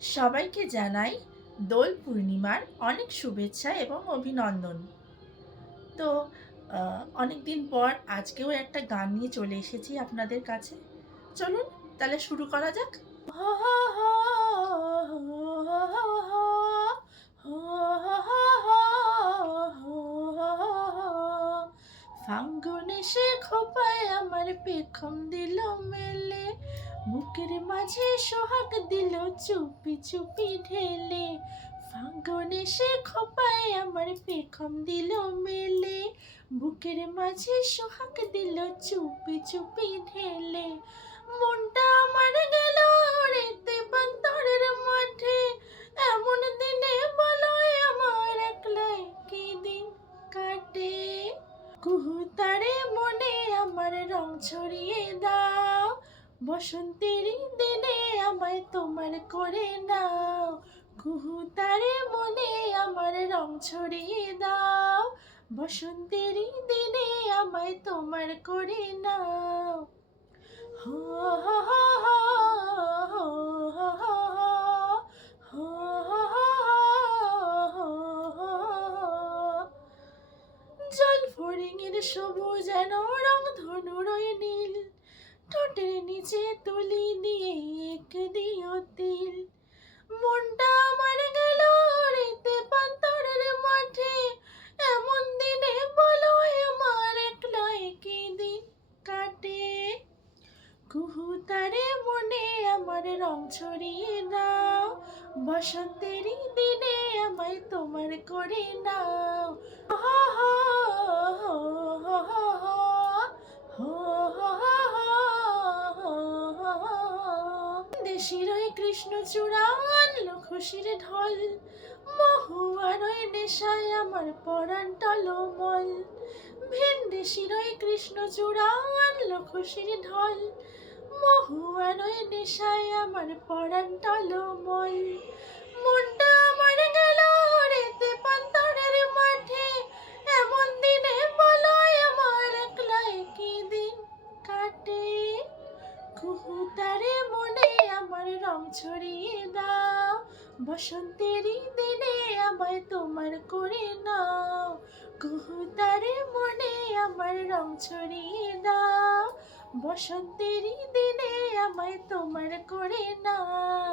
সবাইকে জানাই দোল পূর্ণিমার অনেক শুভেচ্ছা এবং অভিনন্দন। তো অনেক দিন পর আজকেও একটা গান নিয়ে চলে এসেছি আপনাদের কাছে। চলুন তাহলে শুরু করা যাক। ফাঙ্গুন এসে খোপায় আমার পেখম দিল মেলে, বুকের মাঝে সোহাগ দিল চুপি চুপি ঢেলে। ফাঙ্গুন এসে খোপায় আমার পেখম দিল মেলে, বুকের মাঝে সোহাগ দিল চুপি চুপি ঢেলে। মনটা আমার গেল রেতে পান্তরের মাঠে, এমন দিনে বলো আমার একলাই কি দিন কাটে। কুহুতারে মনে আমার রং ছড়িয়ে দাও, বসন্তের দিনে আমায় তোমার করে নাও। কুহুতারে মনে আমার রং ছড়িয়ে দাও, বসন্তের দিনে আমায় তোমার করে নাও। হো হো হো হো হো হো হো হো। জল ফড়িংয়ের সবুজ যেন রং ধনুর নীল, ঠোঁটের নিচে তুলি দিয়ে এক দিও তিল। মনটা আমার গেল রেতে পান্তরের মাঠে, এমন দিনে বলো আমার একলাই কি দিন কাটে। কুহুতারে মনে আমার রং ছড়িয়ে দাও, বসন্তের দিনে আমায় তোমার করে নাও। হো হো হো হো হো হো হো হো। দেশির ওই কৃষ্ণচূড়া আনলো খুশির ঢল, মহুয়ার ওই নেশায় আমার পরাণ টলমল। ভিনদেশির ওই কৃষ্ণচূড়া আনলো খুশির ঢল, মহুয়ার ওই নেশায় আমার পরাণ টলমল। মনটা আমার গেল রেতে পান্তরের মাঠে, এমন দিনে বলো আমার একলাই কি দিন কাটে। কুহুতারে মনে আমার রং ছড়িয়ে দাও, বসন্তের দিনে আমায় তোমার করে নাও। কুহুতারে মনে আমার রং ছড়িয়ে দাও, বসন্তের দিনে আমায় তোমার করে নাও।